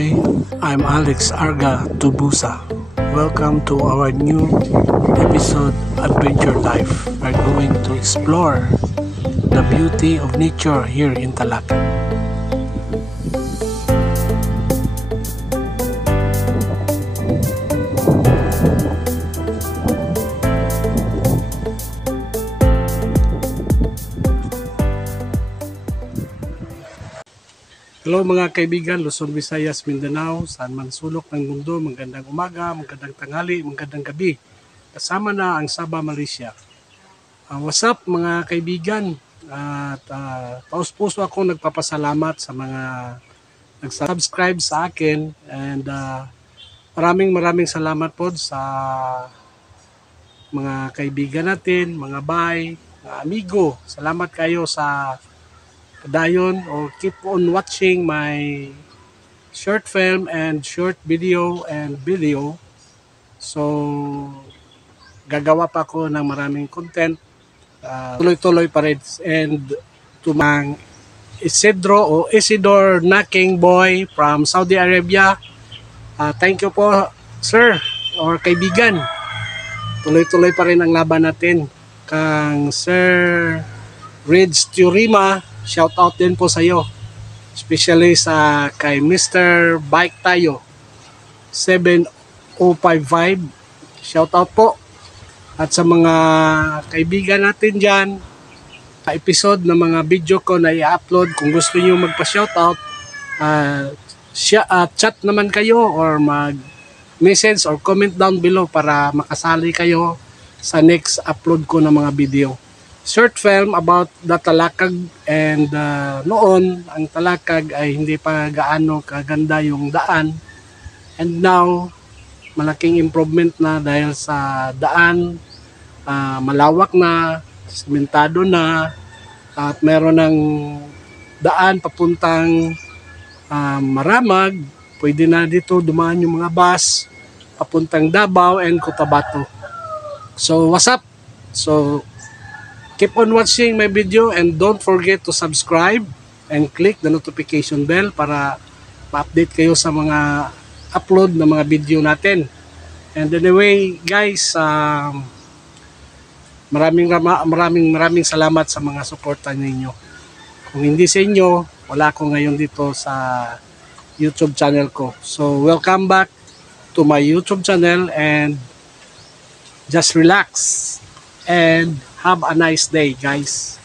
Boy. I'm Alex Arga Tubusa. Welcome to our new episode, Adventure Life. We're going to explore the beauty of nature here in Talakag. Hello mga kaibigan, Luzon, Visayas, Mindanao, saan man sulok ng mundo, magandang umaga, magandang tanghali, magandang gabi. Kasama na ang Sabah, Malaysia. What's up mga kaibigan? At taos-puso ako nagpapasalamat sa mga nag-subscribe sa akin and maraming salamat po sa mga kaibigan natin, mga bay, mga amigo. Salamat kayo sa padayon or keep on watching my short film and short video so gagawa pa ako ng maraming content, tuloy-tuloy pa rin. And to Mang Isidor Naking Boy from Saudi Arabia, thank you po sir or kaibigan, tuloy-tuloy pa rin ang laban natin. Kang Sir Reds Turima, shout out din po sa iyo, especially sa kay Mr. Bike Tayo 7055, shout out po. At sa mga kaibigan natin dyan, episode ng mga video ko na i-upload, kung gusto niyo magpa-shout out, chat naman kayo or mag-message or comment down below para makasali kayo sa next upload ko ng mga video. Short film about the Talakag, and noon ang Talakag ay hindi pa gaano kaganda yung daan, and now malaking improvement na dahil sa daan, malawak na, sementado na, at meron ng daan papuntang Maramag. Pwede na dito dumaan yung mga bus papuntang Davao and Cotabato. So what's up? So keep on watching my video and don't forget to subscribe and click the notification bell para ma-update kayo sa mga upload ng mga video natin. And anyway guys, maraming salamat sa mga suporta ninyo. Kung hindi sa inyo, wala ako ngayon dito sa YouTube channel ko. So welcome back to my YouTube channel and just relax and have a nice day guys.